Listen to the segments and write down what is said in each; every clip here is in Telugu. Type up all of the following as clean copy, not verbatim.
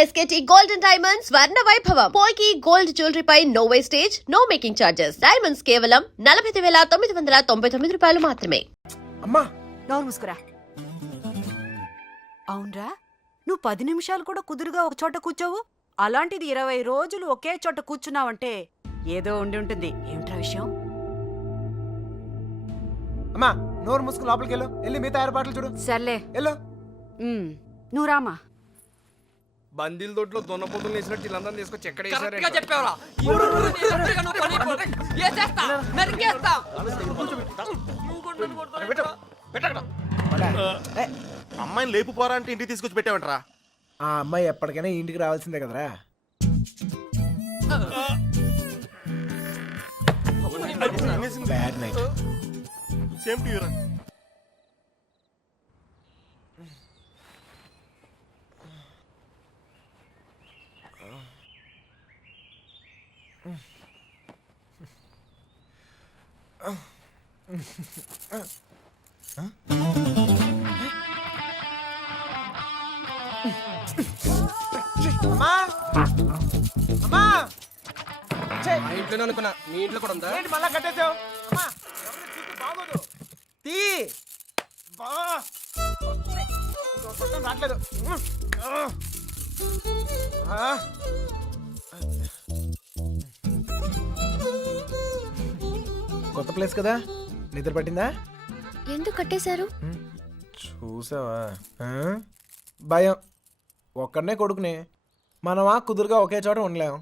SKT Gold and Diamonds Swarna Vaibhavam. Polki Gold Jewelry pi no wastage, no making charges. Diamonds కేవలం 49,999 రూపాయలు మాత్రమే. అమ్మా నోరు ముసుకురా. అవునరా, నువ్వు 10 నిమిషాలు కూడా కుదురుగా ఒక చోట కూర్చోవు. అలాంటిది 20 రోజులు ఒకే చోట కూర్చున్నావంటే ఏదో ఉండి ఉంటుంది. ఏమిట్రా విషయం? అమ్మా నోరు మూసుకుని లోపలికి వెళ్ళి మిగతా ఏర్పాట్లు చూడు. సర్లే వెళ్ళు. నువ్వు రామా. బందీల దొడ్లో దున్నపోతులు వేసినట్టు వీళ్ళందరినీ తీసుకొచ్చి ఎక్కడ వేసారు? అమ్మాయిని లేపు పోరా అంటే ఇంటికి తీసుకొచ్చి పెట్టావంటరా? ఆ అమ్మాయి ఎప్పటికైనా ఇంటికి రావాల్సిందే కదరా. Bad night. Same to you రా. అమ్మా అమ్మా మా ఇంట్లోనే అనుకున్నా, మీ ఇంట్లో కూడా ఉందా? ఏంటి మళ్ళా కట్టేసావు? అమ్మా బాగోదు. తీ బా రావట్లేదు. కొత్త ప్లేస్ కదా, నిద్ర పట్టిందా? ఎందుకు కట్టేశారు? చూసావా, భయం. ఒక్కడనే కొడుకుని మనమా కుదురుగా ఒకే చోట ఉండలేం,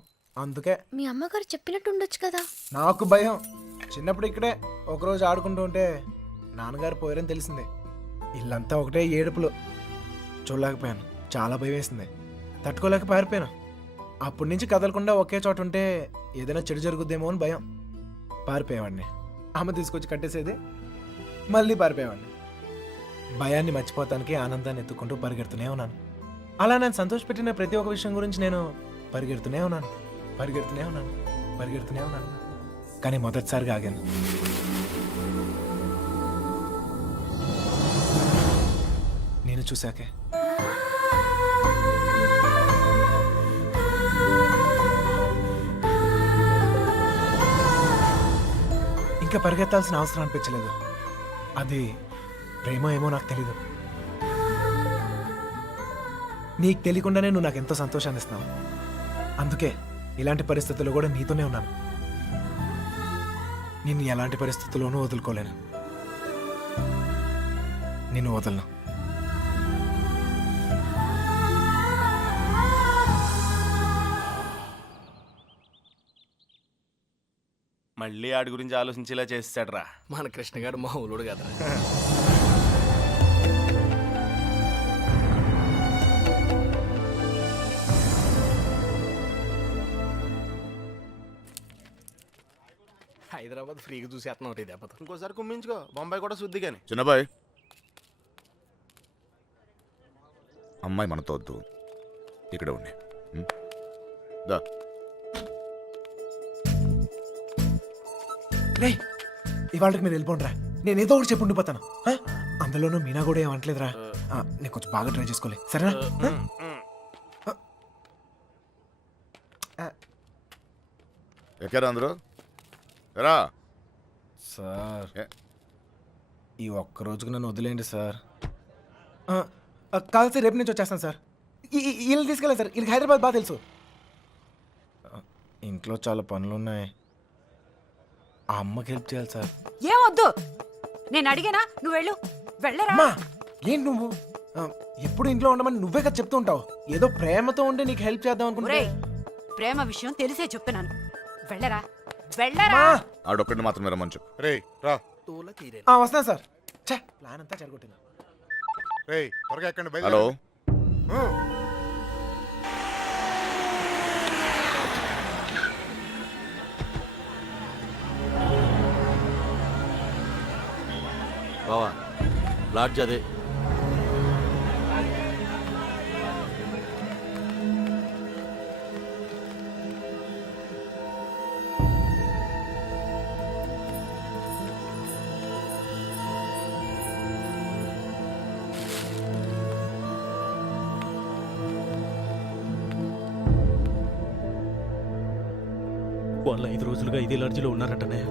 అందుకే. మీ అమ్మగారు చెప్పినట్టు ఉండొచ్చు కదా. నాకు భయం. చిన్నప్పుడు ఇక్కడే ఒకరోజు ఆడుకుంటూ ఉంటే నాన్నగారు పోయారని తెలిసింది. ఇల్లంతా ఒకటే ఏడుపులు. చూడలేకపోయాను, చాలా భయం వేసింది. తట్టుకోలేక పారిపోయాను. అప్పటి నుంచి కదలకుండా ఒకే చోట ఉంటే ఏదైనా చెడు జరుగుద్దేమో అని భయం. పారిపోయేవాడిని. అమ్మ తీసుకొచ్చి కట్టేసేది, మళ్ళీ పారిపోయేవాడిని. భయాన్ని మర్చిపోతానికి ఆనందాన్ని ఎత్తుకుంటూ పరిగెడుతూనే ఉన్నాను. అలా నేను సంతోషపెట్టిన ప్రతి ఒక్క విషయం గురించి నేను పరిగెడుతూనే ఉన్నాను. కానీ మొదటిసారిగా ఆగాను. నేను చూశాకే. ఇంకా పరిగెత్తాల్సిన అవసరం అనిపించలేదు. అది ప్రేమ ఏమో నాకు తెలీదు. నీకు తెలియకుండానే నువ్వు నాకు ఎంతో సంతోషాన్ని ఇస్తావు. అందుకే ఇలాంటి పరిస్థితుల్లో కూడా నీతోనే ఉన్నాను. నిన్ను ఎలాంటి పరిస్థితుల్లోనూ వదులుకోలేను. నిన్ను వదలను. మళ్ళీ ఆడి గురించి ఆలోచించేలా చేస్తాడు రా మన కృష్ణ గారు మామూలుడు కదా. హైదరాబాద్ ఫ్రీగా చూసేస్తున్నాం దెబ్బతో. ఇంకోసారి కుమ్మించుకో, బొంబాయి కూడా శుద్ధి. కానీ చిన్నబాయ్, అమ్మాయి మనతో వద్దు, ఇక్కడ ఉండి దా. ఇవాళకి మీరు వెళ్ళిపోండిరా. నేను ఏదో ఒకటి చెప్పి ఉండిపోతాను. అందులోనూ మీనా కూడా ఏమంటలేదురా. నేను కొంచెం బాగా ట్రై చేసుకోలే, సరేనా? ఎక్కారా అందరూ? రా సార్, ఈ ఒక్క రోజుకు నన్ను వదిలేండి సార్. కాదు సార్, రేపు నుంచి వచ్చేస్తాను సార్. వీళ్ళని తీసుకెళ్ళాను సార్. వీళ్ళకి హైదరాబాద్ బాగా తెలుసు. ఇంట్లో చాలా పనులు ఉన్నాయి. ఆ అమ్మకి హెల్ప్ చేయాలి సార్. ఏమొద్దు, నేను అడిగానా? నువ్వు వెళ్ళు. వెళ్ళరా. అమ్మా ఏంటి నువ్వు ఎప్పుడు ఇంట్లో ఉండమని నువ్వే కదా చెప్తూ ఉంటావు. ఏదో ప్రేమతో ఉండి నీకు హెల్ప్ చేద్దాం అనుకుంటే. ప్రేమ విషయం తెలిసే చెప్తున్నాను. వెళ్ళరా. ఆడొక్కడిని మాత్రం రమ్మని చెప్పు. రే రా. వస్తాను సార్. ప్లాన్ అంతా చెడగొట్టింది. రే త్వరగా ఎక్కండి. హలో, బావా లాడ్జ్ అదే. వాళ్ళు 5 రోజులుగా ఇదే లాడ్జిలో ఉన్నారటనే.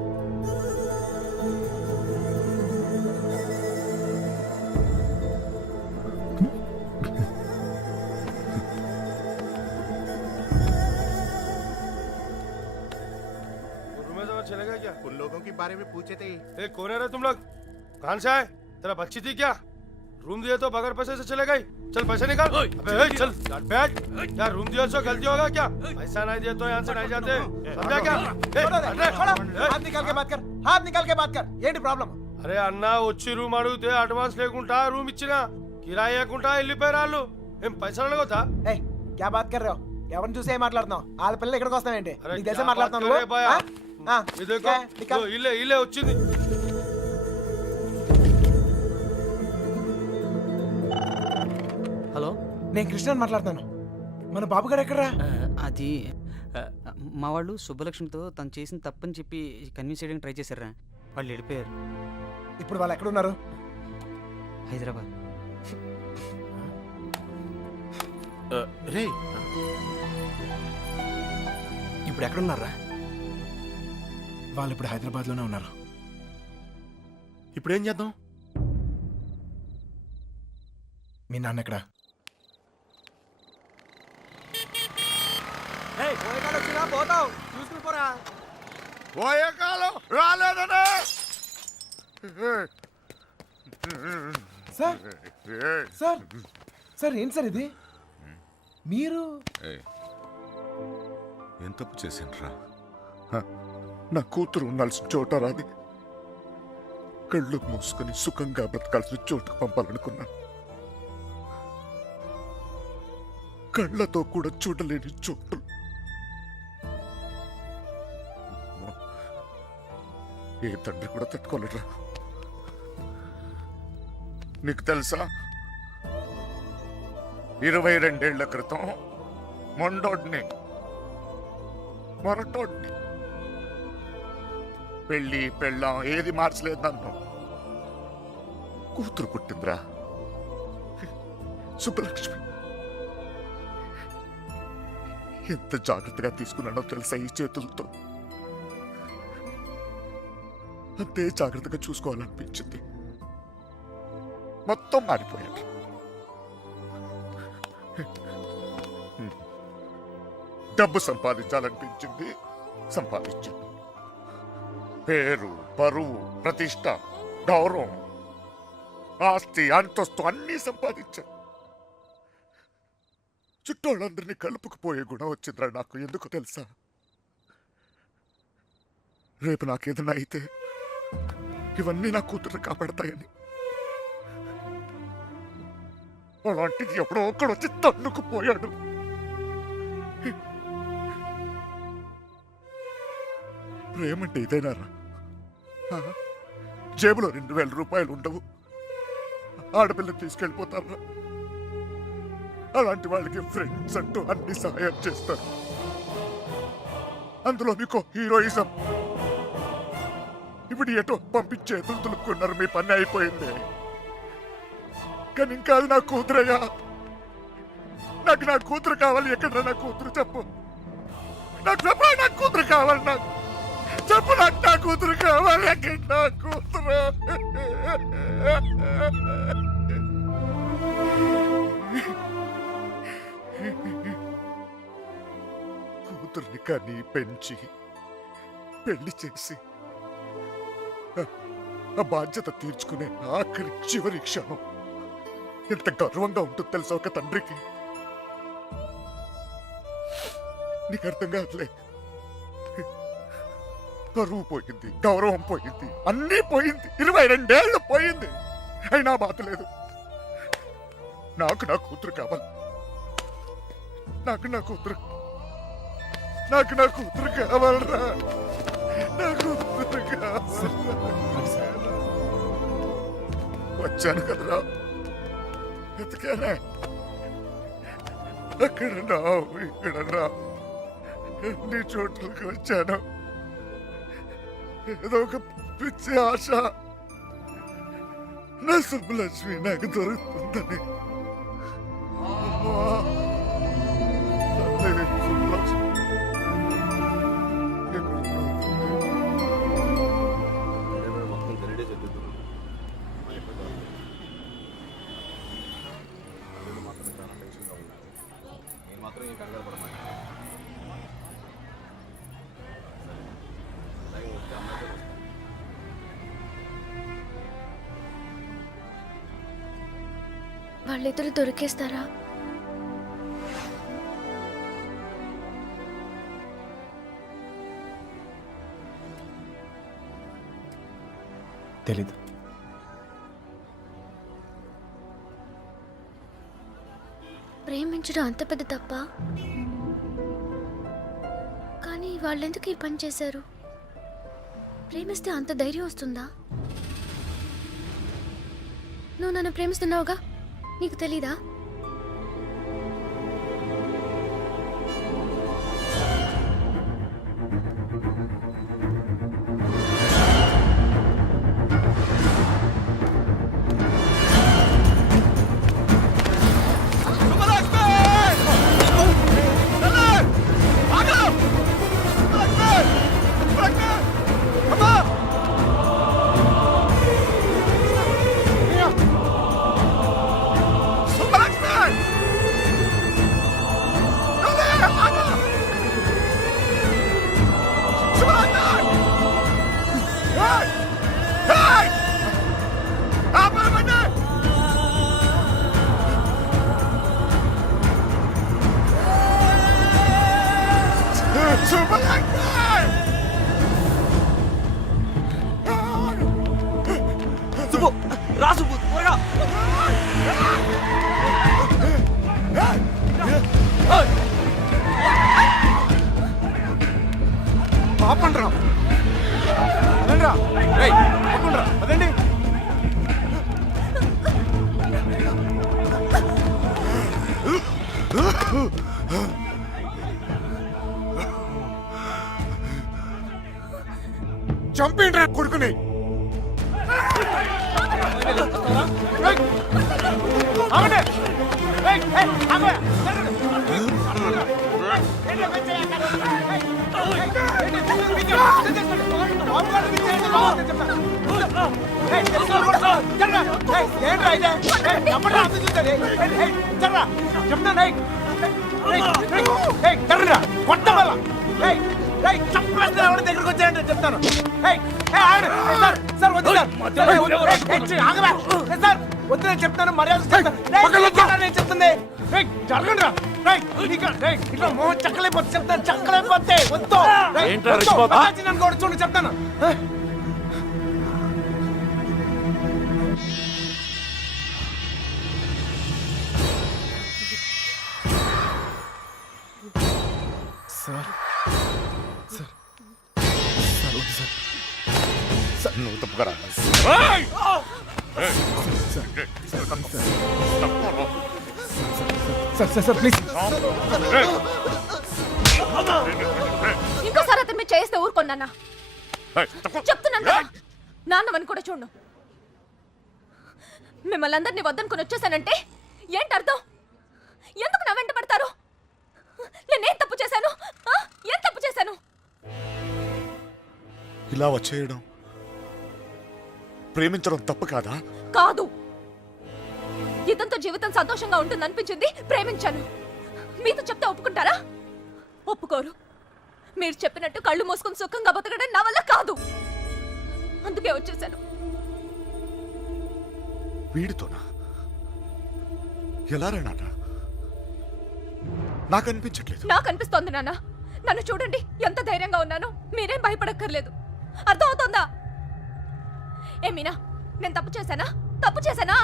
चलेगा क्या? उन लोगों के बारे में पूछे थे। ए, कौन है रे तुम लोग? कहाँ से आए? तेरा बच्ची थी क्या? रूम दिए तो बगैर पैसे से चले गई? चल पैसे निकाल। अबे ए, चल बैठ। क्या रूम दिया सो गलती होगा क्या? पैसा नहीं दिया तो यहाँ से नहीं जाते। समझा क्या? हाथ निकाल के बात कर, हाथ निकाल के बात कर. ఏంటి ప్రాబ్లం? అరే అన్న వచ్చి రూమ్ అడిగితే అడ్వాన్స్ లేకుండా రూమ్ ఇచ్చినా కిరాయి లేకుండా వెళ్ళిపోయారు వాళ్ళు. ఏం పైసలు అడగొద్దా? ఏయ్ క్యా బాత్ కర్ రहे हो? ఎవరిని చూసి ఏం మాట్లాడుతున్నావు? వాళ్ళ పిల్లలు ఇక్కడికి వస్తావేంటి? అరే నీకు తెలిసే క్యా మాట్లాడుతున్నావు బాత్ నువ్వు? కరే భయ్యా? ఆ? ఇది క్యా? నికాల్. ఇల్లే ఇల్లే వచ్చింది. హలో, నేను కృష్ణని మాట్లాడుతాను. మన బాబు గారు ఎక్కడరా? అది మా వాళ్ళు సుబ్బలక్ష్మితో తను చేసిన తప్పని చెప్పి కన్విన్స్ చేయడానికి ట్రై చేశారా, వాళ్ళు వెళ్ళిపోయారు. ఇప్పుడు వాళ్ళు ఎక్కడ ఉన్నారు? హైదరాబాద్. రే ఇప్పుడు ఎక్కడున్నారా? వాళ్ళు ఇప్పుడు హైదరాబాద్ లోనే ఉన్నారు. ఇప్పుడు ఏం చేద్దాం? మీ నాన్న ఎక్కడ? పోతావు చూసుకుని పోరా. పోయే కాలం రాలేదనే. సార్ సార్ సార్ ఏంటి సార్ ఇది? మీరు ఏం తప్పు చేసిండ్రా? నా కూతురు ఉండాల్సిన చోట రాది. కళ్ళు మూసుకొని సుఖంగా బ్రతకాల్సిన చోటుకు పంపాలనుకున్నా. కళ్ళతో కూడా చూడలేని చోటు. ఏ తండ్రి కూడా తట్టుకోలేరా. నీకు తెలుసా, 22 ఏళ్ల క్రితం మొండోడ్ని మొరటోడ్ని పెళ్ళి పెళ్ళాం ఏది మార్చలేదు నన్ను. కూతురు పుట్టిందిరా, సుబ్బలక్ష్మి. ఎంత జాగ్రత్తగా తీసుకున్నానో తెలుసా ఈ చేతులతో. అంతే జాగ్రత్తగా చూసుకోవాలనిపించింది. మొత్తం మారిపోయాడు. డబ్బు సంపాదించాలనిపించింది, సంపాదించాను. పేరు, పరువు, ప్రతిష్ట, గౌరవం, ఆస్తి, అంతస్తు అన్నీ సంపాదించాను. చుట్టోళ్ళందరినీ కలుపుకుపోయే గుణం వచ్చిందిరా నాకు. ఎందుకు తెలుసా? రేపు నాకేదైనా అయితే ఇవన్నీ నా కూతురు కాపాడతాయని. అలాంటిది ఎప్పుడో ఒక్కడొచ్చి తన్నుకుపోయాడు. ప్రేమంటే ఇదేనారా? జేబులో 2000 రూపాయలు ఉండవు, ఆడపిల్లని తీసుకెళ్ళిపోతారా? అలాంటి వాళ్ళకి ఫ్రెండ్స్ అంటూ అన్ని సహాయం చేస్తారు. అందులో మీకు హీరోయిజం. ఇప్పుడు ఎటో పంపించే తులుకున్నారు. మీ పని అయిపోయింది. కానీ ఇంకా అది నా కూతురయ్యా. నాకు నా కూతురు కావాలి. ఎక్కడ నా కూతురు చెప్పు. నాకు చెప్పు, నా కూతురు కావాలి. నాకు చెప్పు, నాకు నా కూతురు కావాలి. ఎక్కడ నా కూతురు? కూతుర్ని కానీ పెంచి పెళ్లి చేసి ఆ బాధ్యత తీర్చుకునే ఆఖరి చివరి క్షణం ఎంత గర్వంగా ఉంటుంది తెలుసా ఒక తండ్రికి. నీకు అర్థం కాదులే. పరువు పోయింది, గౌరవం పోయింది, అన్నీ పోయింది. 22 ఏళ్ళు పోయింది. అయినా బాధ లేదు. నాకు నా కూతురు కావాలి. నాకు నా కూతురు కావాలరా. నా కూతురు కావాలి. వచ్చాను కదరా, ఎతికానే. అక్కడన్నా ఇక్కడన్నా అన్ని చోట్లకి వచ్చాను. ఏదో ఒక పిచ్చి ఆశ నా సుబ్బలక్ష్మి నాకు దొరుకుతుందని. సుబ్బలక్ష్మి వాళ్ళిద్దరు దొరికేస్తారా? తెలీదు. ప్రేమించడం అంత పెద్ద తప్ప? కానీ వాళ్ళెందుకు ఈ పని చేశారు? ప్రేమిస్తే అంత ధైర్యం వస్తుందా? నువ్వు నన్ను ప్రేమిస్తున్నావుగా, నీకు తెలీదా? సుబ్బు రా సుబ్బు త్వరగా. ఆపండ్రా, అదండ్రా, ఆపండ్రా, అదండి. చంపేండ్రా కొడుకుని. దగ్గరకు వచ్చాయంటే చెప్తాను. సార్ వద్దు సార్, వద్దు నేను చెప్తాను, మర్యాద చెప్తాను, నేను చెప్తుంది. జరగండి ఇట్లా మోహన్ చక్కలేకపోతే చెప్తాను, చక్కలేకపోతే వద్దు నన్ను కూడా చూడండి చెప్తాను. సార్ సార్ సార్ వద్దు సార్. నువ్వు తప్పుకరా. Sir sir sir please. ఇంకోసారి అతను మీరు చేస్తే ఊరుకోన్నా, చెప్తున్నాను కదా. నాన్నవని కూడా చూడు. మిమ్మల్ని అందరినీ వద్దనుకుని వచ్చేసానంటే ఏంటి అర్థం? ఎందుకు నా వెంట పడతారు? నేనేం తప్పు చేశాను? ఏం తప్పు చేశాను? ఇలా వచ్చేయడం, ప్రేమించడం తప్పు కాదా? కాదు. ఇదంతా జీవితం సంతోషంగా ఉంటుంది అనిపించింది, ప్రేమించాను. మీతో చెప్తే ఒప్పుకుంటారా? ఒప్పుకోరు. మీరు చెప్పినట్టు కళ్ళు మూసుకుని సుఖంగా బతకడం నా వల్ల కాదు. అందుకే వచ్చేసాను. వీడితోనా? ఎలా రా నాన్న? నాకు అనిపించట్లేదు. నాకు అనిపిస్తోంది నాన్న. నన్ను చూడండి, ఎంత ధైర్యంగా ఉన్నాను. మీరేం భయపడక్కర్లేదు. అర్థం అవుతోందా? ఏ మీనా, నేను తప్పు చేశానా? తప్పు చేశానా?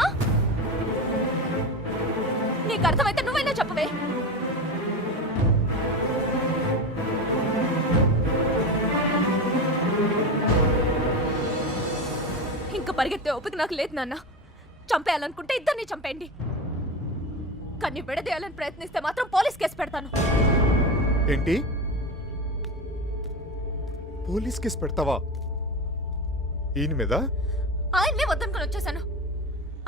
నీకు అర్థమైతే నువ్వైనా చెప్పవే. ఇంకా పరిగెత్తే ఓపిక నాకు లేదు నాన్న. చంపేయాలనుకుంటే ఇద్దరిని చంపేయండి, కానీ విడదీయాలని ప్రయత్నిస్తే మాత్రం పోలీస్ కేసు పెడతాను. ఏంటి? పోలీస్ కేసు పెడతావా? ఈయన మీద? ఆయన్నే వద్దనుకుని వచ్చేసాను.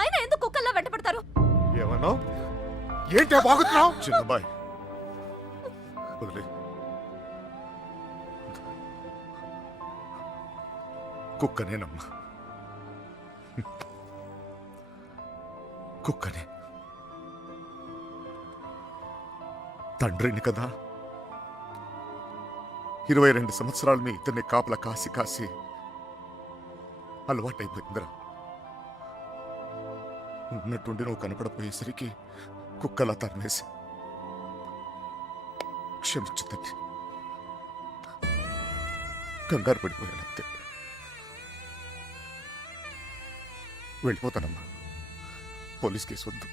ఆయన ఎందుకు కుక్కల్లా వెంట పెడతారు? ఏమన్నావు? ఏంటి బాగుతున్నావు? చిన్నబాయ్ వదిలే. కుక్కనేనమ్మా, కుక్కనే. తండ్రిని కదా. 22 సంవత్సరాలు మీ ఇద్దరిని కాపలా కాసి కాసి అలవాటైపోయిందిరా. ఉన్నట్టుండి నువ్వు కనపడపోయేసరికి కుక్కలా తరిమేసి. క్షమించు తండ్రి, కంగారు పడిపోయానంతే. వెళ్ళిపోతానమ్మా, పోలీస్ కేసు వద్దు.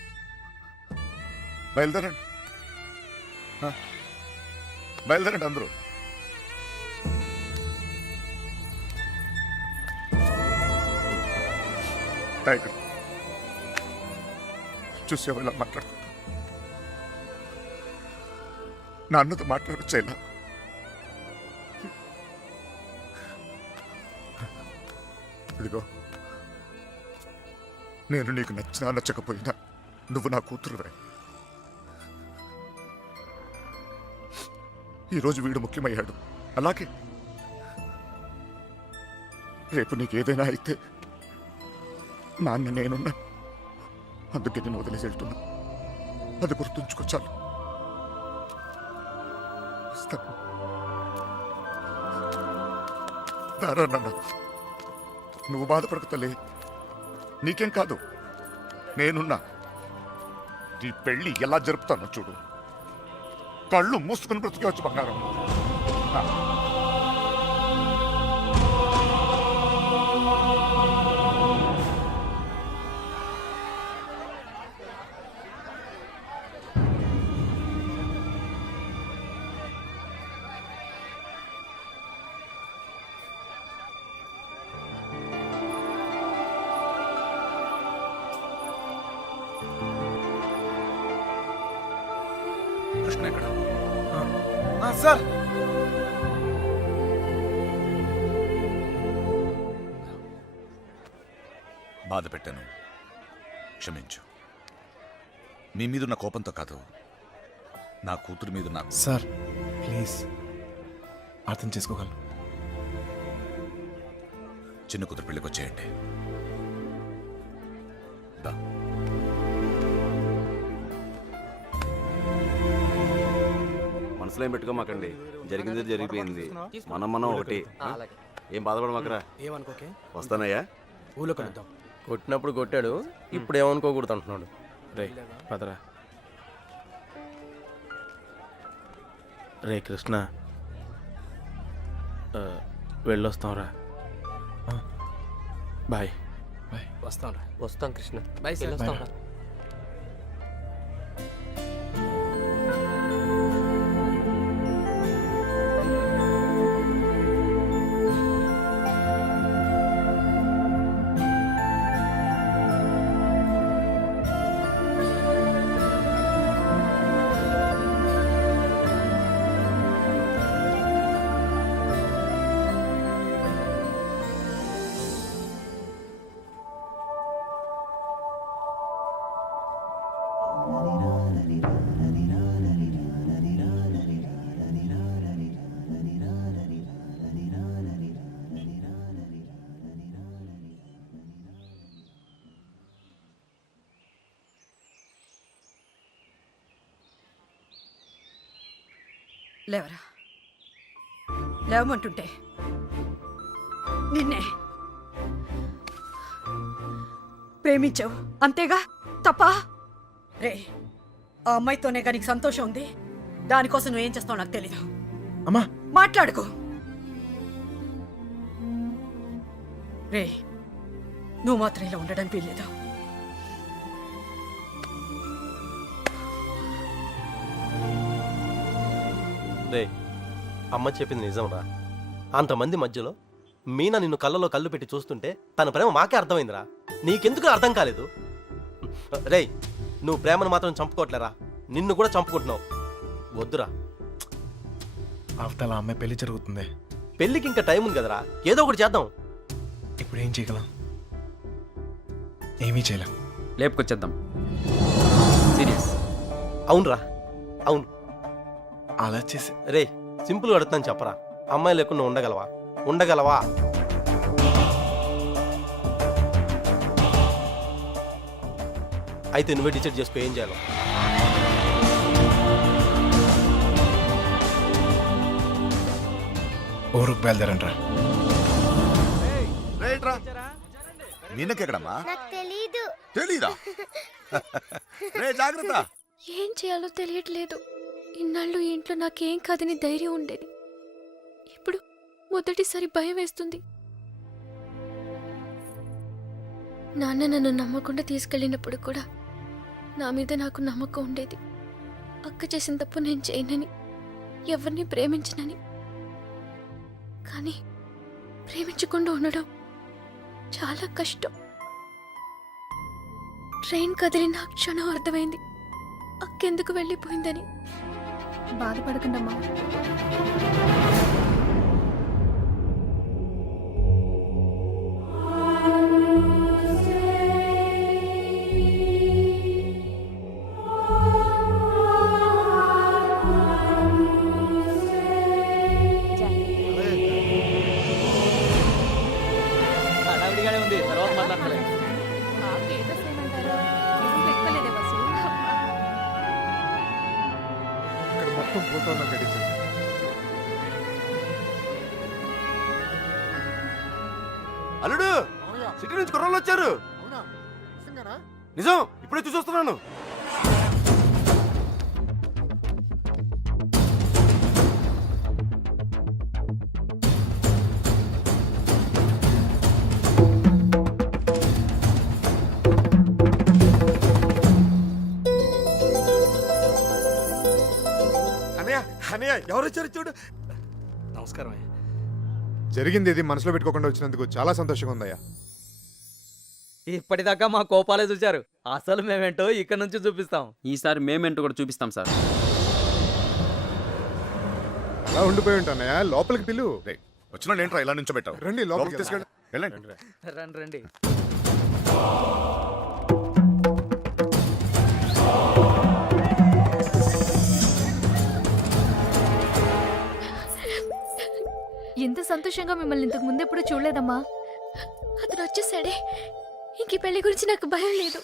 బయలుదేరండి, బయలుదేరండి అందరూ. టైగర్ చూసావు ఇలా మాట్లాడుతున్నా. నా అన్నతో మాట్లాడొచ్చేలా. ఇదిగో, నేను నీకు నచ్చినా నచ్చకపోయినా నువ్వు నా కూతురువే. ఈరోజు వీడు ముఖ్యమయ్యాడు, అలాగే రేపు నీకేదైనా అయితే నాన్న నేనున్నా. అందుకే నేను వదిలేసి వెళ్తున్నా. అది గుర్తుంచుకో చాలు. వస్తాను. దారా నాన్న, నువ్వు బాధపడకు తల్లి. నీకేం కాదు, నేనున్నా. నీ పెళ్ళి ఎలా జరుపుతానో చూడు. కళ్ళు మూసుకుని బ్రతికేవచ్చు బంగారం. కృష్ణ ఎక్కడ? సార్, బాధ పెట్టాను, క్షమించు. మీ మీదున్న కోపంతో కాదు, నా కూతురు మీద నాకు. సార్ ప్లీజ్ అర్థం చేసుకోగలను. చిన్న కూతురు పెళ్ళికి వచ్చేయండి. దా. మనసులో ఏం పెట్టుకోమాకండి, జరిగింది జరిగిపోయింది. మనం ఒకటి. ఏం బాధపడమాకరా. ఏమనుకోకే, వస్తానయ్యా. ఊళ్ళో కలుద్దాం. కొట్టినప్పుడు కొట్టాడు, ఇప్పుడు ఏమనుకోకూడదు అంటున్నాడు. రే పదరా. రే కృష్ణ, వెళ్ళొస్తాంరా. బాయ్. వస్తాంరా. వస్తాం కృష్ణ. Bye sir. వస్తాంరా. లేవరా, లేవమంటుంటే నిన్నే ప్రేమించావు అంతేగా, తప్ప? రే, ఆ అమ్మాయితోనే కానీ నీకు సంతోషం ఉంది. దానికోసం నువ్వేం చేస్తావు నాకు తెలీదు. అమ్మా మాట్లాడుకో. రే, నువ్వు మాత్రం ఇలా ఉండడానికి వీల్లేదు. రే, అమ్మ చెప్పింది నిజంరా. అంతమంది మధ్యలో మీనా నిన్ను కళ్ళలో కళ్ళు పెట్టి చూస్తుంటే తన ప్రేమ మాకే అర్థమైందిరా. నీకెందుకు అర్థం కాలేదు? రేయ్, నువ్వు ప్రేమను మాత్రం చంపుకోవట్లేరా, నిన్ను కూడా చంపుకుంటున్నావు. వద్దురా. అవతల అమ్మాయి పెళ్లి జరుగుతుంది. పెళ్ళికి ఇంకా టైం ఉంది కదరా, ఏదో ఒకటి చేద్దాం. ఇప్పుడు ఏం చేయగలం? ఏమీ చేయలేం. లేపుకొచ్చేద్దాం. సీరియస్. అవునరా, అవును. అలా చేసి రే, సింపుల్గా అడుగుతాను చెప్పరా, అమ్మాయి లేకుండా ఉండగలవా? ఉండగలవా? అయితే నువ్వే డిసైడ్ చేసుకో ఏం చేయాలో. ఊరుకు బయలుదేరంట్రా. రైట్రా నిన్నకెక్కడమ్మా తెలీదా రే జాగ్రత్త. ఏం చేయాలో తెలియట్లేదు. ఇన్నాళ్ళు ఈ ఇంట్లో నాకేం కాదని ధైర్యం ఉండేది. ఇప్పుడు మొదటిసారి భయం వేస్తుంది. నాన్న నన్ను నమ్మకుండా తీసుకెళ్ళినప్పుడు కూడా నా మీద నాకు నమ్మకం ఉండేది. అక్క చేసిన తప్పు నేను చేయనని, ఎవరిని ప్రేమించనని. కానీ ప్రేమించకుండా ఉండడం చాలా కష్టం. ట్రైన్ కదిలిన క్షణం అర్థమైంది అక్కెందుకు వెళ్ళిపోయిందని. బాధపడకండమ్మా. ఉంది, తర్వాత మాట్లాడలే. ఇక్కడ మొత్తం ఫోటోలో గడిచింది. అల్లుడు సిటీ నుంచి కుర్రోళ్ళు వచ్చారు. నిజం, ఇప్పుడే చూసొస్తున్నాను. అనయ్య ఎవరు వచ్చారు చూడు. నమస్కారం. జరిగింది ఇది మనసులో పెట్టుకోకుండా వచ్చినందుకు చాలా సంతోషంగా ఉందయ్యా. ఇప్పటిదాకా మా కోపాలే చూశారు, అసలు మేమేంటో ఇక్కడ నుంచి చూపిస్తాం. ఈసారి మేమేంటో కూడా చూపిస్తాం సార్. అలా ఉండిపోయి ఉంటానయ్యా, లోపలికి పిలు. వచ్చిన ఏంట్రా ఇలా నుంచో పెట్టావు? రండి లోపలికి తీసుకెళ్ళి. వెళ్ళండి. రండి రండి. ఎంత సంతోషంగా మిమ్మల్ని ఇంతకు ముందు ఎప్పుడు చూడలేదమ్మా. అతను వచ్చేసాడే, ఇంక ఈ పెళ్లి గురించి నాకు భయం లేదు.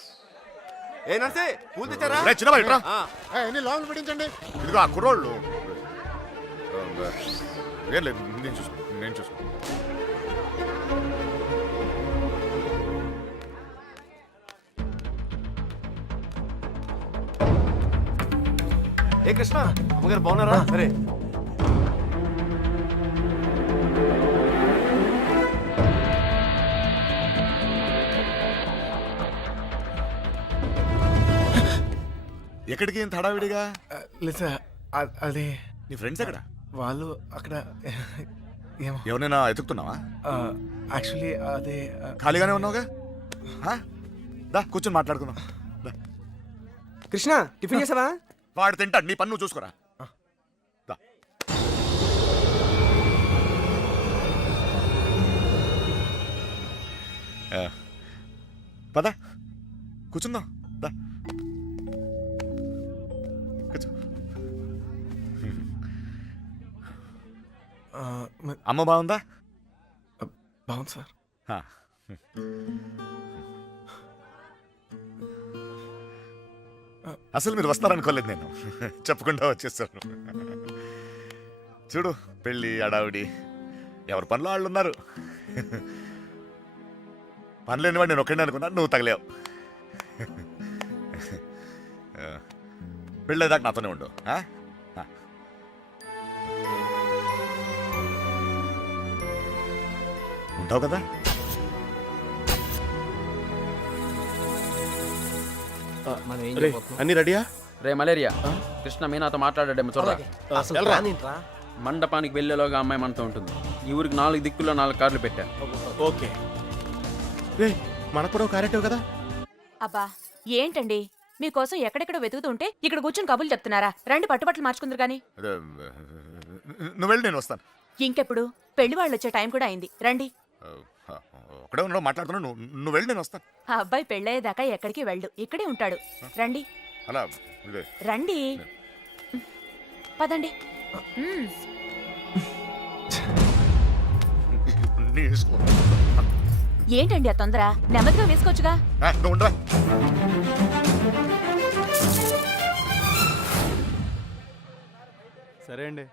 రేయ్, చిన్నబాయ్, ఇట్రా. అన్ని లోపల పెట్టించండి. ఇదిగో ఆ కుర్రోళ్ళు. ఏం లేదు, నేను చూసుకో. ఏ కృష్ణ, అమ్మగారు బాగున్నారా? సరే. ఎక్కడికి ఇంత హడావిడిగా? లేదు సార్, అది నీ ఫ్రెండ్స్ ఎక్కడ? వాళ్ళు అక్కడ ఏమో. ఎవరైనా ఎతుకుతున్నావా? యాక్చువల్లీ అదే ఖాళీగానే ఉన్నావుగా, దా కూర్చొని మాట్లాడుకుందాం. కృష్ణ, టిఫిన్ చేసావా? వాడు తింటాడు, నీ పన్ను నువ్వు చూసుకోరా. దా. పద కూర్చుందాం. దా కూర్చో. అమ్మ బాగుందా? బాగుంది సార్. అసలు మీరు వస్తారనుకోలేదు నేను, చెప్పకుండా వచ్చేసాను. చూడు, పెళ్ళి అడావిడి, ఎవరి పనిలో వాళ్ళు ఉన్నారు. పని లేనివాడు నేను ఒక్కడే అనుకున్నా, నువ్వు తగలేవు. పెళ్ళేదాకా నాతోనే ఉండు. ఉంటావు కదా? అన్ని రెడీయా? రే మలేరియా, కృష్ణ మీనాతో మాట్లాడాడేమో చూడరా. మండపానికి వెళ్ళేలోగా అమ్మాయి మనతో ఉంటుంది. ఈ ఊరికి 4 దిక్కుల్లో 4 కార్లు పెట్టాను. ఓకే రే, మనకు కూడా క్యారెక్టర్ కదా. అబ్బా ఏంటండి, మీకోసం ఎక్కడెక్కడ వెతుకుతుంటే ఇక్కడ కూర్చొని కబుర్లు చెప్తున్నారా? రండి, పట్టుబట్టలు మార్చుకుందరు గాని. నువ్వు వెళ్ళి నేను వస్తాను. ఇంకెప్పుడు? పెళ్లి వాళ్ళు వచ్చే టైం కూడా అయింది, రండి. ఒకడే ఉన్నావు, మాట్లాడుతున్నావు. నువ్వు వెళ్ళి నేను వస్తాను. ఆ అబ్బాయి పెళ్ళయ్యేదాకా ఎక్కడికి వెళ్ళు, ఇక్కడే ఉంటాడు. రండి అలా ఇదే. రండి, పదండి. నీ ఇష్టం. ఏంటండి ఆ తొందర? నెమ్మదిగా వేసుకోవచ్చుగా. నువ్వు ఉండవా? సరే అండి.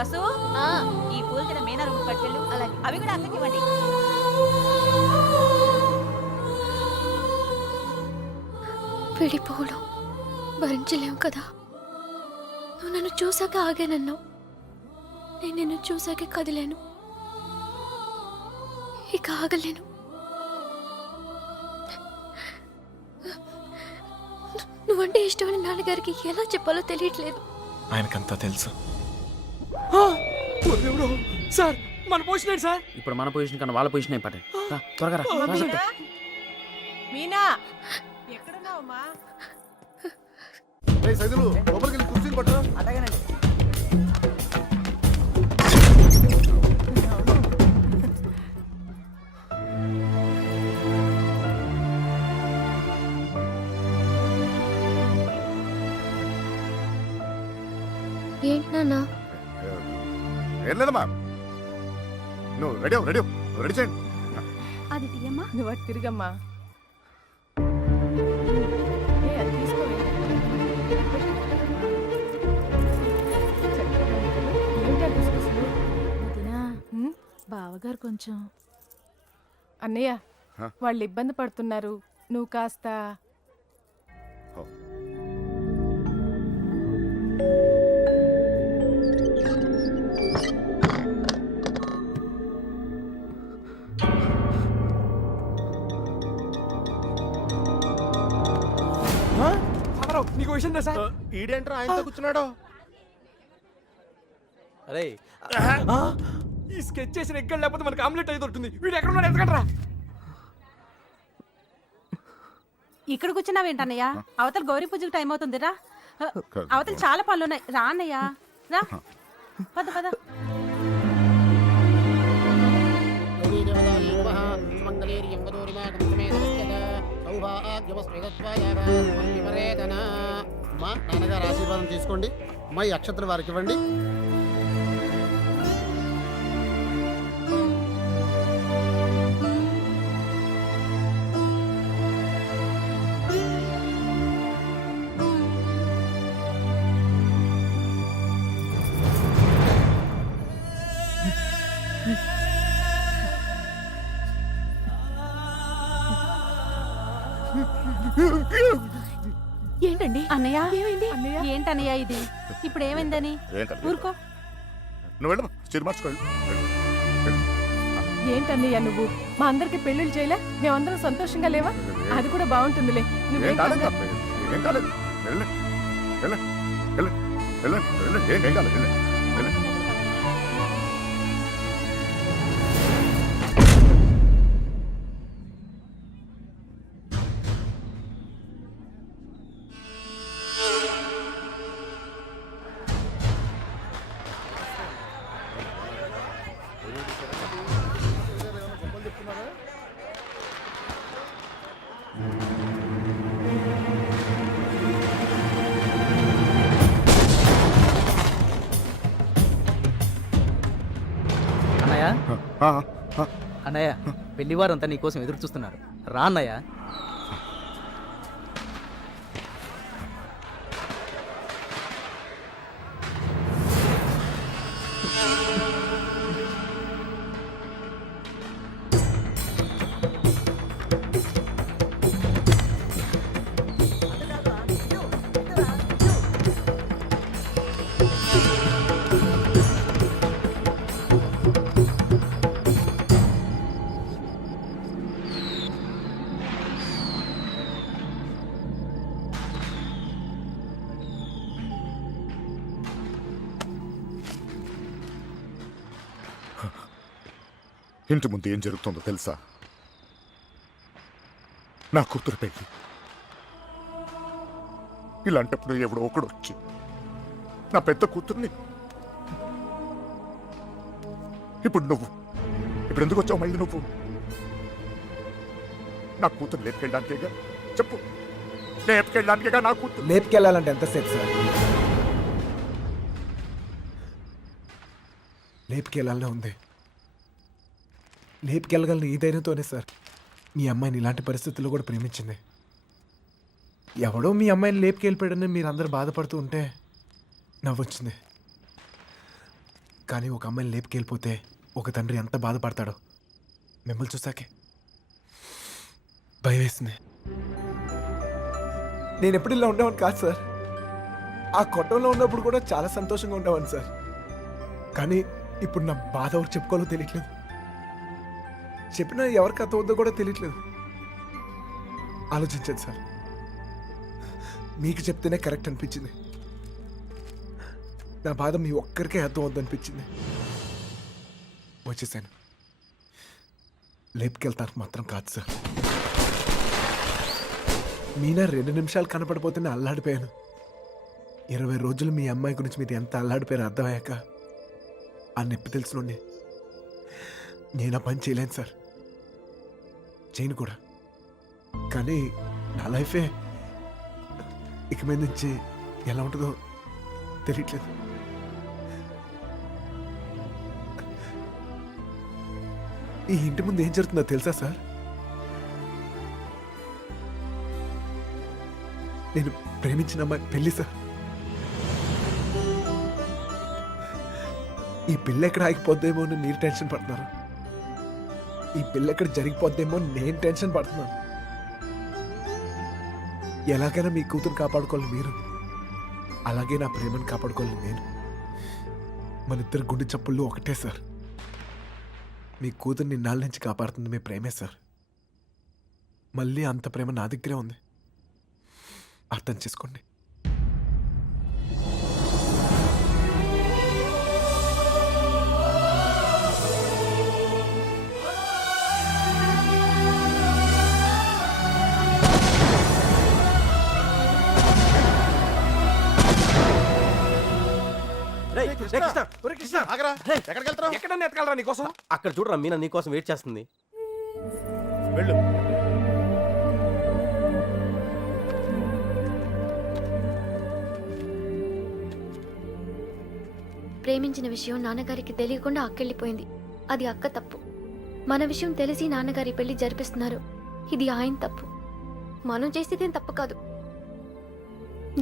బస్సు ఈ పూల కింద మీనా రూమ్ పట్టుకెళ్ళు అలాగే అవి కూడా అక్కడికి ఇవ్వండి. విడిపోవడం భరించలేము కదా. నువ్వు నన్ను చూసాక ఆగానన్నావు, నేను నిన్ను చూసాకే కదిలేను, ఇక ఆగలేను. నువ్వంటే ఇష్టమైన నాన్నగారికి ఎలా చెప్పాలో తెలియట్లేదు. ఆయనకంతా తెలుసు. సార్ మన పొజిషన్ సార్. ఇప్పుడు మన పొజిషన్ కన్నా వాళ్ళ పొజిషన్ ఇంపార్టెంట్. త్వరగా రా, రా చెప్తా. మీనా ఎక్కడున్నావమ్మా? సైదులు లోపలికి వెళ్ళి కుర్చీలు పట్టు. అడగనండి. ఏంటి నాన్న? ఏం లేదమ్మా, నువ్వు రెడీ రెడీ చేయండి. అది తీయమ్మా. నువ్వు అటు తిరిగమ్మా. బావగారు కొంచెం అన్నయ్య హ? వాళ్ళు ఇబ్బంది పడుతున్నారు, నువ్వు కాస్త ఓ. నీకు విషయం తెలుసా? ఈడేంట్రా ఆయనతో కూర్చున్నాడు? అరే ఈ స్కెచ్ చేసిన ఎక్కడ లేకపోతే మనకి ఆమ్లెట్ అయ్యి దొరుకుతుంది. వీడు ఎక్కడ ఉన్నాడు ఎత్తకండ్రా. ఇక్కడ కూర్చున్నావేంటన్నయ్య? అవతల గౌరీ పూజకు టైం అవుతుందిరా. అవతల చాలా పనులు ఉన్నాయి, రా అన్నయ్య రా. పద పద. నాన్నగారు ఆశీర్వాదం తీసుకోండి. అమ్మాయి అక్షతలు వారికి ఇవ్వండి. ఏంటండి అన్నయ్య ఏమైంది? ఏంటన్నయ్య ఇది? ఇప్పుడు ఏమైందని? ఏం కాదు. ఊరుకో. నువ్వు వెళ్ళమ్మా, చీర మార్చుకోండి. ఏంటన్నయ్య నువ్వు మా అందరికి పెళ్లిళ్ళు చేయలే? మేమందరం సంతోషంగా లేవా? అది కూడా బాగుంటుందిలే. ఏం కాలేదు, ఏం కాలేదు. వెళ్ళండి వెళ్ళండి వెళ్ళండి వెళ్ళండి వెళ్ళండి, ఏం కాలేదు. వెళ్ళండి వెళ్ళండి. అన్నయ్య ఆ, ఆ. అన్నయ్య పెళ్లివారంతా నీకోసం ఎదురు చూస్తున్నారు, రా అన్నయ్య. ఇంటి ముందు ఏం జరుగుతుందో తెలుసా? నా కూతురు పెళ్ళి. ఇలాంటప్పుడు ఎవడో ఒకడు వచ్చి నా పెద్ద కూతుర్ని, ఇప్పుడు ఎందుకు వచ్చావు మళ్ళీ నువ్వు? నా కూతురు లేపుకెళ్ళడానికేగా? చెప్పు, లేపుకెళ్ళడానికేగా నా కూతురు? లేపుకెళ్ళాలంటే ఎంతసేపు సార్? లేపుకెళ్ళాలనే ఉంది. లేపుకెళ్ళగలను ఈ ధైర్యంతోనే సార్ మీ అమ్మాయిని ఇలాంటి పరిస్థితుల్లో కూడా ప్రేమించింది. ఎవడో మీ అమ్మాయిని లేపుకెళ్ళిపోయాడని మీరు అందరూ బాధపడుతూ ఉంటే నవ్వొచ్చింది. కానీ ఒక అమ్మాయిని లేపుకెళ్ళిపోతే ఒక తండ్రి ఎంత బాధపడతాడో మిమ్మల్ని చూసాకే భయం వేసింది. నేను ఎప్పుడు ఇలా ఉండేవాడిని కాదు సార్. ఆ కొట్టంలో ఉన్నప్పుడు కూడా చాలా సంతోషంగా ఉండేవాడిని సార్. కానీ ఇప్పుడు నా బాధ ఎవరు చెప్పుకోవాలో తెలియట్లేదు. చెప్పినా ఎవరికి అర్థం అవుతుందో కూడా తెలియట్లేదు. ఆలోచించండి సార్. మీకు చెప్తేనే కరెక్ట్ అనిపించింది. నా బాధ మీ ఒక్కరికే అర్థం అవుద్దనిపించింది. వచ్చేసాను. లేపుకెళ్తానికి మాత్రం కాదు సార్. మీనా 2 నిమిషాలు కనపడిపోతేనే అల్లాడిపోయాను. 20 రోజులు మీ అమ్మాయి గురించి మీరు ఎంత అల్లాడిపోయారో అర్థమయ్యాక ఆ నొప్పి తెలిసినండి నేను ఆ పని చేయలేను సార్. చేయను కూడా. కానీ నా లైఫే ఇక మీద నుంచి ఎలా ఉంటుందో తెలియట్లేదు. ఈ ఇంటి ముందు ఏం జరుగుతుందో తెలుసా సార్? నేను ప్రేమించిన అమ్మాయి పెళ్లి సార్. ఈ పిల్ల ఎక్కడ ఆగిపోద్దేమో అని మీరు టెన్షన్ పడుతున్నారు. ఈ పిల్ల ఎక్కడ జరిగిపోద్దేమో నేను టెన్షన్ పడుతున్నాను. ఎలాగైనా మీ కూతురు కాపాడుకోవాలి మీరు, అలాగే నా ప్రేమను కాపాడుకోవాలి నేను. మన ఇద్దరు గుండె చప్పుళ్ళు ఒకటే సార్. మీ కూతుర్ని ఇన్నాళ్ళ నుంచి కాపాడుతుంది మీ ప్రేమే సార్. మళ్ళీ అంత ప్రేమ నా దగ్గరే ఉంది. అర్థం చేసుకోండి. ఎక్కడన్నా ఎత్తగలరా నీకోసం? అక్కడ చూడరా మీనా నీకోసం వెయిట్ చేస్తుంది. వెళ్ళు. ప్రేమించిన విషయం నాన్నగారికి తెలియకుండా అక్కెళ్ళిపోయింది. అది అక్క తప్పు. మన విషయం తెలిసి నాన్నగారి పెళ్లి జరిపిస్తున్నారు. ఇది ఆయన తప్పు. మనం చేసేదేం తప్పు కాదు.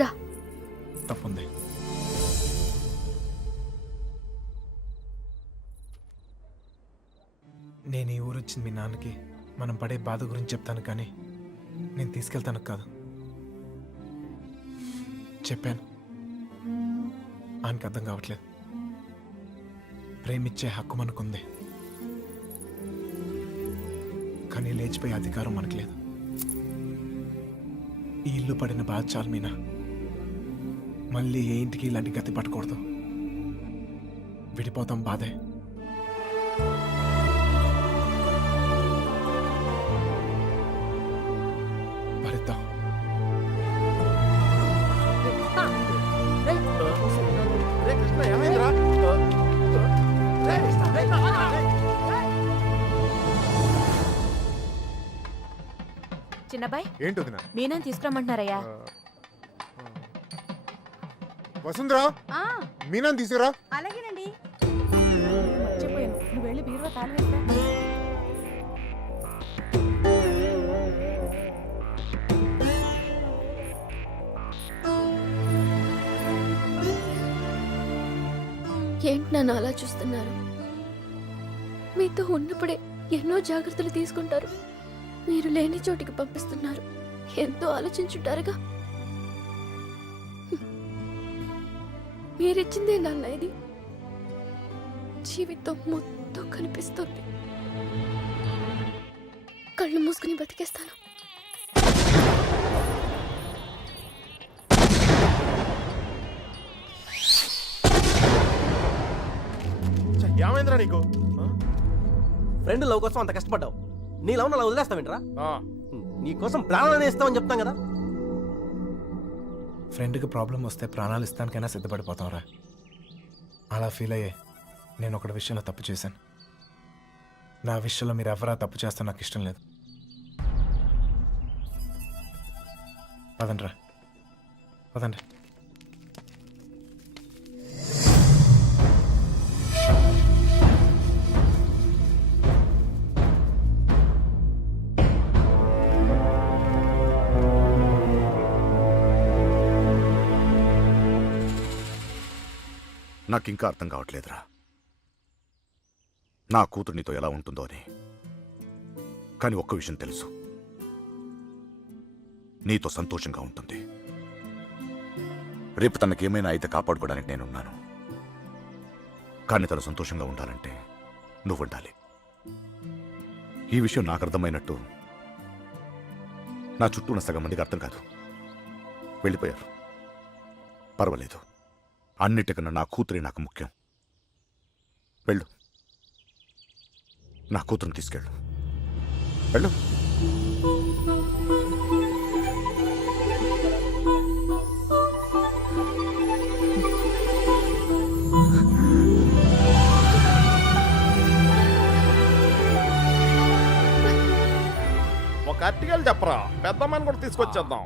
దా. తప్పుంది. నేను ఈ ఊరు వచ్చింది మీ నాన్నకి మనం పడే బాధ గురించి చెప్తాను, కానీ నేను తీసుకెళ్తాను కాదు. చెప్పాను, ఆయనకి అర్థం కావట్లేదు. ప్రేమిచ్చే హక్కు మనకుంది, కానీ లేచిపోయే అధికారం మనకు లేదు. ఈ ఇల్లు పడిన బాధ చాలు మీనా. మళ్ళీ ఏ ఇంటికి ఇలాంటి గతి పట్టకూడదు. విడిపోతాం, బాధే. భరిద్దాం. చిన్నబాయ్ ఏంటి వదినా? మీనాని తీసుకురమ్మంటున్నారయ్యా. వసుంధరా, మీనాన్ని తీసుకురా. అలాగేనండి. మర్చిపోయాను, నువ్వు వెళ్ళి బీరువా తాళం వేస్తా. ఏంటి నన్ను అలా చూస్తున్నారు? మీతో ఉన్నప్పుడే ఎన్నో జాగ్రత్తలు తీసుకుంటారు. మీరు లేని చోటికి పంపిస్తున్నారు. ఎంతో ఆలోచించుంటారుగా. మీరిచ్చిందే నాన్న ఇది. జీవితం మొత్తం కనిపిస్తుంది. కళ్ళు మూసుకుని బతికేస్తాను. ఏమైందిరా నీకు? ఫ్రెండ్ లవ్ కోసం అంత కష్టపడ్డావు. నీ లవ్ అలా వదిలేస్తావేంట్రా? నీ కోసం ప్రాణాలని ఇస్తామని చెప్తాం కదా. ఫ్రెండ్కి ప్రాబ్లం వస్తే ప్రాణాలు ఇస్తానికైనా సిద్ధపడిపోతాంరా. అలా ఫీల్ అయ్యే నేను ఒకటి విషయంలో తప్పు చేశాను. నా విషయంలో మీరు ఎవరా తప్పు చేస్తా నాకు ఇష్టం లేదు. పదండ్రా, పదండి. నాకు ఇంకా అర్థం కావట్లేదురా. నా కూతురు నీతో ఎలా ఉంటుందో అని. కానీ ఒక్క విషయం తెలుసు, నీతో సంతోషంగా ఉంటుంది. రేపు తనకేమైనా అయితే కాపాడుకోవడానికి నేనున్నాను. కానీ తను సంతోషంగా ఉండాలంటే నువ్వు ఉండాలి. ఈ విషయం నాకు అర్థమైనట్టు నా చుట్టూ ఉన్న సగం మందికి అర్థం కాదు. వెళ్ళిపోయారు. పర్వాలేదు, అన్నిటికన్నా నా కూతురే నాకు ముఖ్యం. వెళ్ళు, నా కూతురుని తీసుకెళ్ళు. వెళ్ళు. ఒక అట్టికలు చెప్పరా, పెద్దమ్మని కూడా తీసుకొచ్చేద్దాం.